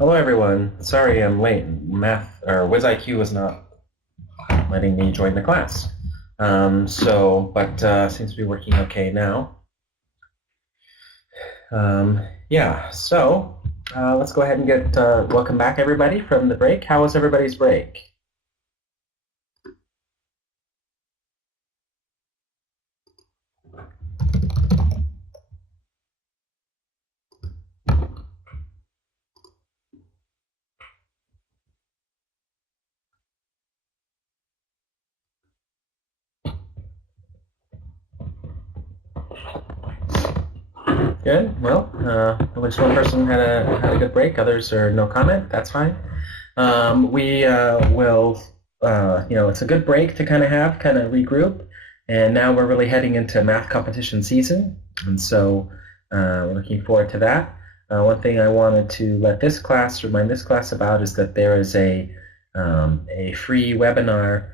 Hello everyone. Sorry I'm late. Math or WizIQ was not letting me join the class. But seems to be working okay now. Yeah, so let's go ahead and get welcome back everybody from the break. How was everybody's break? Good. Well, at least one person had a good break. Others are no comment. That's fine. We will, it's a good break to kind of regroup. And now we're really heading into math competition season, and so we're looking forward to that. One thing I wanted to remind this class about is that there is a free webinar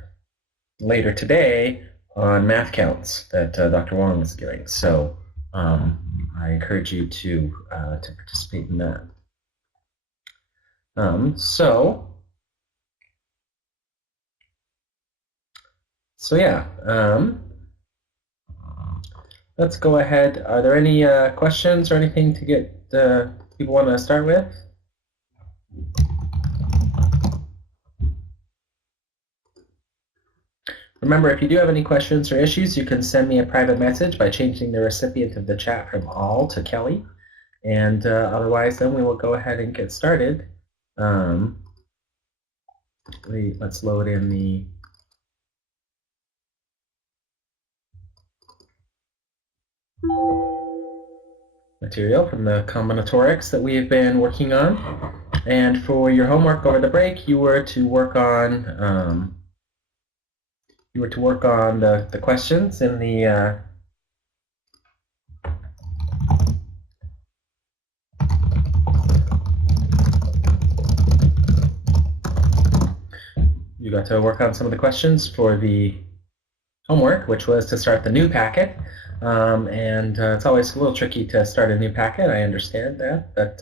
later today on math counts that Dr. Wong is doing. So I encourage you to participate in that. So yeah, let's go ahead. Are there any questions or anything to get people want to start with? Remember, if you do have any questions or issues, you can send me a private message by changing the recipient of the chat from all to Kelly. And otherwise, then we will go ahead and get started. Let's load in the material from the combinatorics that we have been working on. And for your homework over the break, you were to work on the questions in the you got to work on some of the questions for the homework, which was to start the new packet. It's always a little tricky to start a new packet. I understand that, but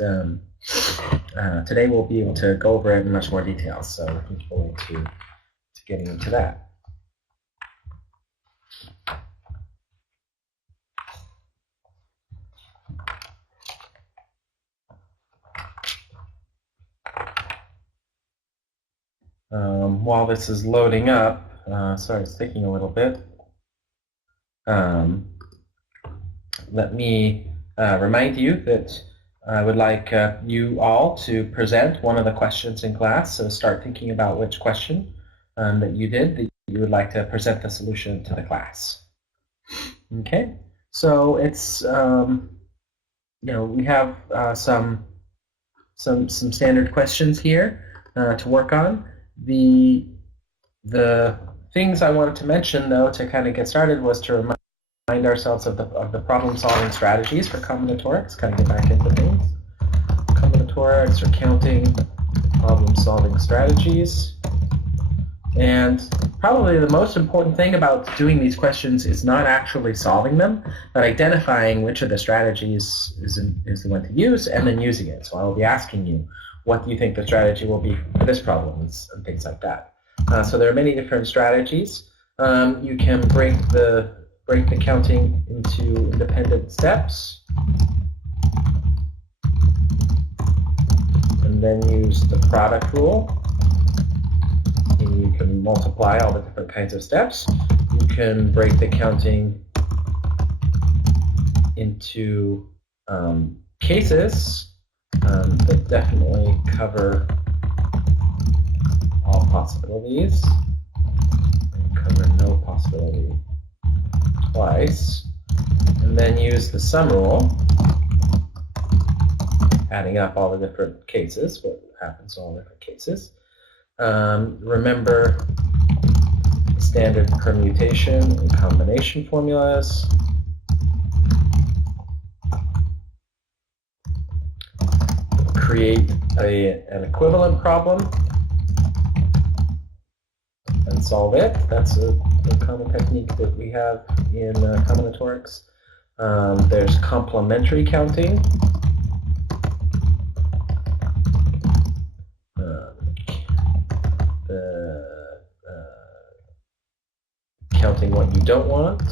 today we'll be able to go over it in much more detail. So looking forward to getting into that. While this is loading up, sorry, it's taking a little bit. Let me remind you that I would like you all to present one of the questions in class. So start thinking about which question that you did that you would like to present the solution to the class. Okay, so it's we have some standard questions here to work on. The things I wanted to mention, though, to kind of get started was to remind ourselves of the problem-solving strategies for combinatorics, kind of get back into things. Combinatorics or counting problem-solving strategies. And probably the most important thing about doing these questions is not actually solving them, but identifying which of the strategies is the one to use and then using it. So I will be asking you, what do you think the strategy will be for this problem and things like that. So there are many different strategies. You can break the counting into independent steps, and then use the product rule. And you can multiply all the different kinds of steps. You can break the counting into cases that definitely cover all possibilities and cover no possibility twice, and then use the sum rule, adding up all the different cases, what happens in all different cases. Remember standard permutation and combination formulas. Create an equivalent problem and solve it. That's a common technique that we have in combinatorics. There's complementary counting. counting what you don't want.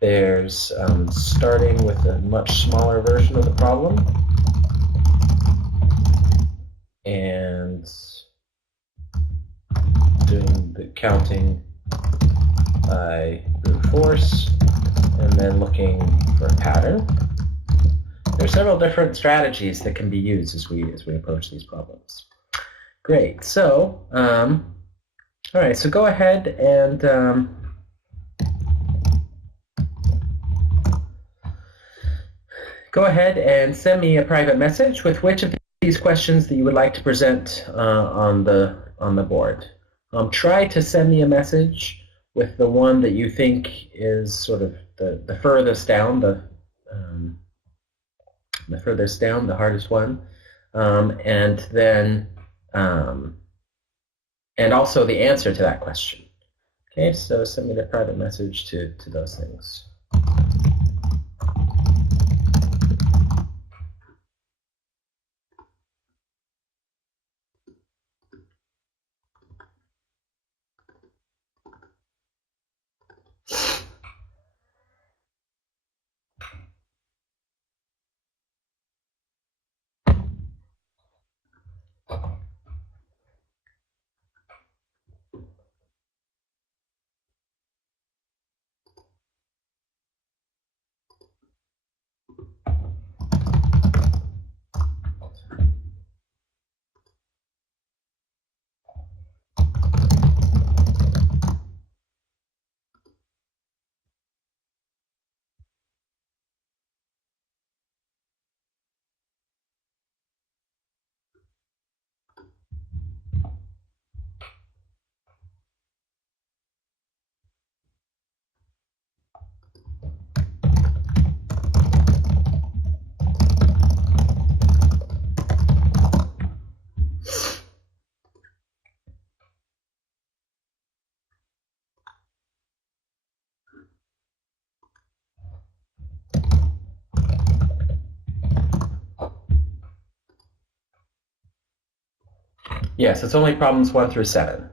There's starting with a much smaller version of the problem and doing the counting by brute force and then looking for a pattern. There are several different strategies that can be used as we approach these problems. Great. So, all right. So go ahead and send me a private message with which of these questions that you would like to present on the board. Try to send me a message with the one that you think is sort of the furthest down, the furthest down, the hardest one, and then and also the answer to that question. Okay, so send me the private message to those things. Yes, it's only problems 1 through 7.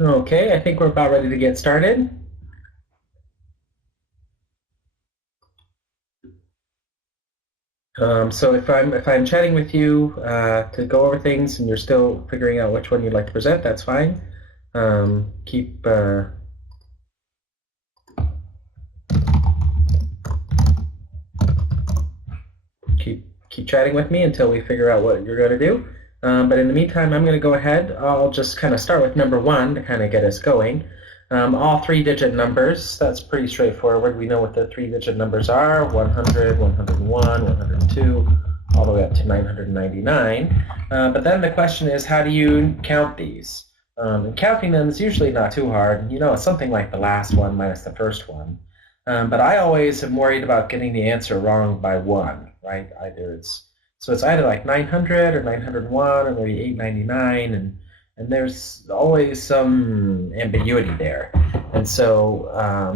Okay, I think we're about ready to get started. So if I'm chatting with you to go over things and you're still figuring out which one you'd like to present, that's fine. Keep chatting with me until we figure out what you're going to do. But in the meantime, I'm going to go ahead. I'll just kind of start with number 1 to kind of get us going. All 3-digit numbers, that's pretty straightforward. We know what the 3-digit numbers are: 100, 101, 102, all the way up to 999. But then the question is, how do you count these? And counting them is usually not too hard. You know, it's something like the last one minus the first one. But I always am worried about getting the answer wrong by 1, right? So it's either like 900 or 901 or maybe 899, and there's always some ambiguity there. And so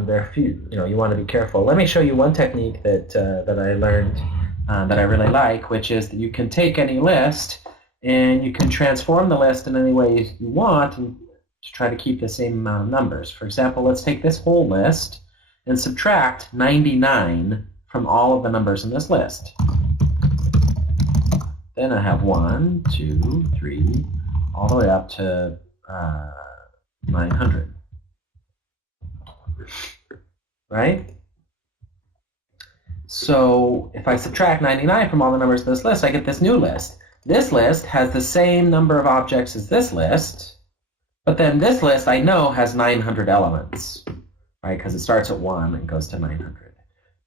there are a few, you want to be careful. Let me show you one technique that I learned that I really like, which is that you can take any list and you can transform the list in any way you want and to try to keep the same amount of numbers. For example, let's take this whole list and subtract 99 from all of the numbers in this list. Then I have 1, 2, 3, all the way up to 900. Right? So if I subtract 99 from all the numbers in this list, I get this new list. This list has the same number of objects as this list, but then this list I know has 900 elements, right? Because it starts at 1 and goes to 900.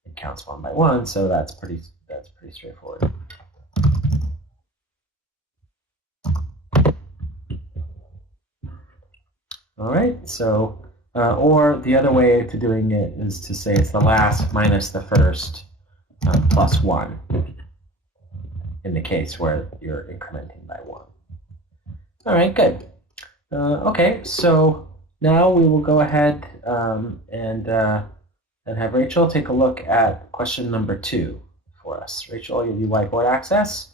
It counts 1 by 1, so that's pretty straightforward. All right, so or the other way to doing it is to say it's the last minus the first plus 1 in the case where you're incrementing by 1. All right, good. Okay, so now we will go ahead and have Rachel take a look at question number 2 for us. Rachel, I'll give you whiteboard access.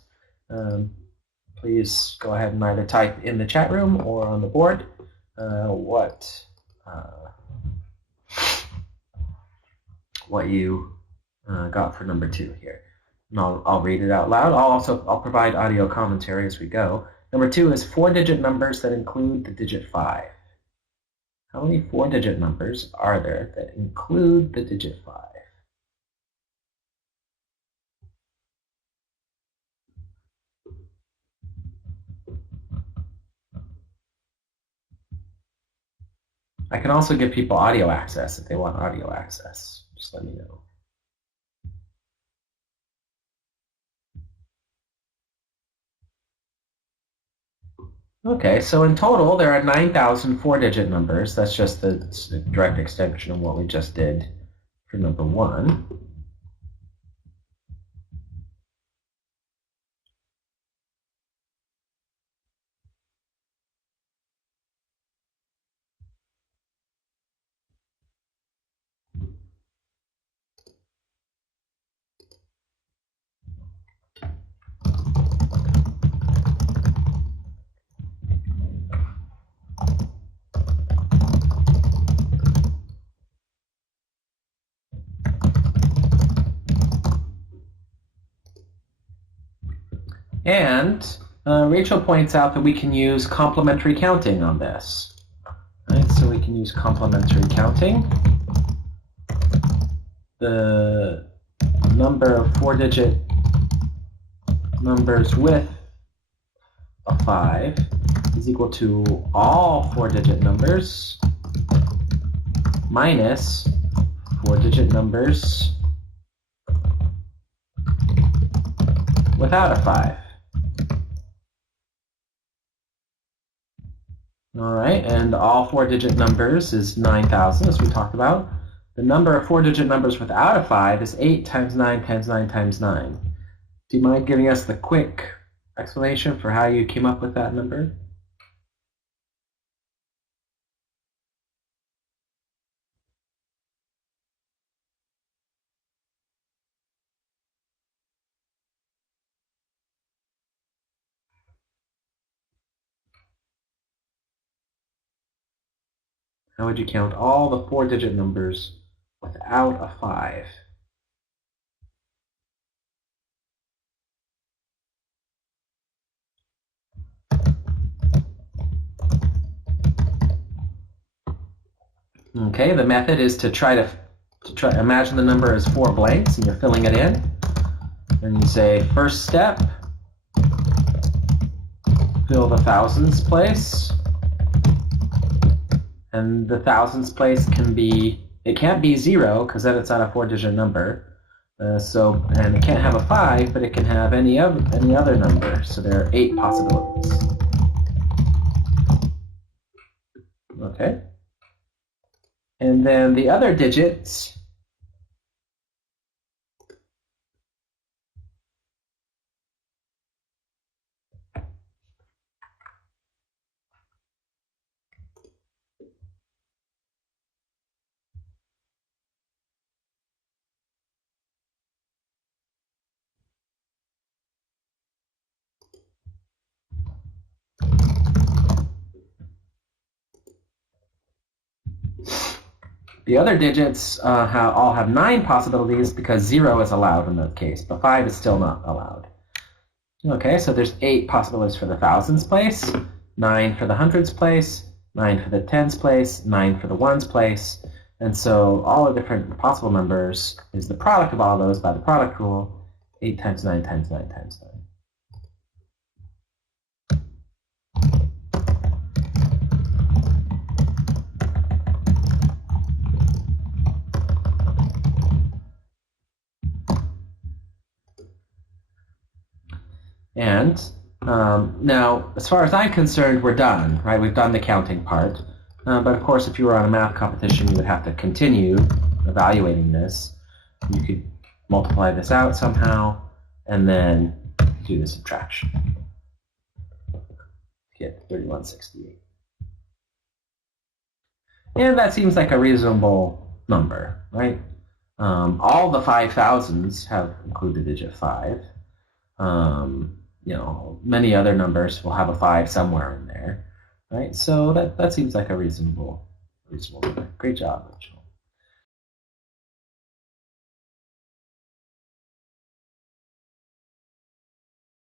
Please go ahead and either type in the chat room or on the board what you got for number 2 here. And I'll read it out loud. I'll provide audio commentary as we go. Number 2 is 4-digit numbers that include the digit 5. How many 4-digit numbers are there that include the digit 5? I can also give people audio access if they want audio access. Just let me know. Okay, so in total there are 9,000 4-digit numbers. That's just the direct extension of what we just did for number 1. And Rachel points out that we can use complementary counting on this. Right, so we can use complementary counting. The number of 4-digit numbers with a 5 is equal to all 4-digit numbers minus 4-digit numbers without a 5. All right, and all 4-digit numbers is 9,000, as we talked about. The number of 4-digit numbers without a 5 is 8 times 9 times 9 times 9. Do you mind giving us the quick explanation for how you came up with that number? How would you count all the 4-digit numbers without a 5? Okay, the method is to try imagine the number as 4 blanks and you're filling it in. And you say, first step, fill the thousands place. And the thousands place can be, it can't be 0 because then it's not a 4-digit number. And it can't have a 5, but it can have any other number. So there are 8 possibilities. Okay. And then the other digits all have 9 possibilities because 0 is allowed in that case, but 5 is still not allowed. Okay, so there's 8 possibilities for the thousands place, 9 for the hundreds place, 9 for the tens place, 9 for the ones place. And so all the different possible numbers is the product of all those by the product rule, 8 times 9 times 9 times 9. And now, as far as I'm concerned, we're done, right? We've done the counting part. But of course, if you were on a math competition, you would have to continue evaluating this. You could multiply this out somehow, and then do the subtraction to get 3168. And that seems like a reasonable number, right? All the 5,000s have included the digit 5. Many other numbers will have a 5 somewhere in there, right? So that seems like a reasonable number. Great job, Rachel.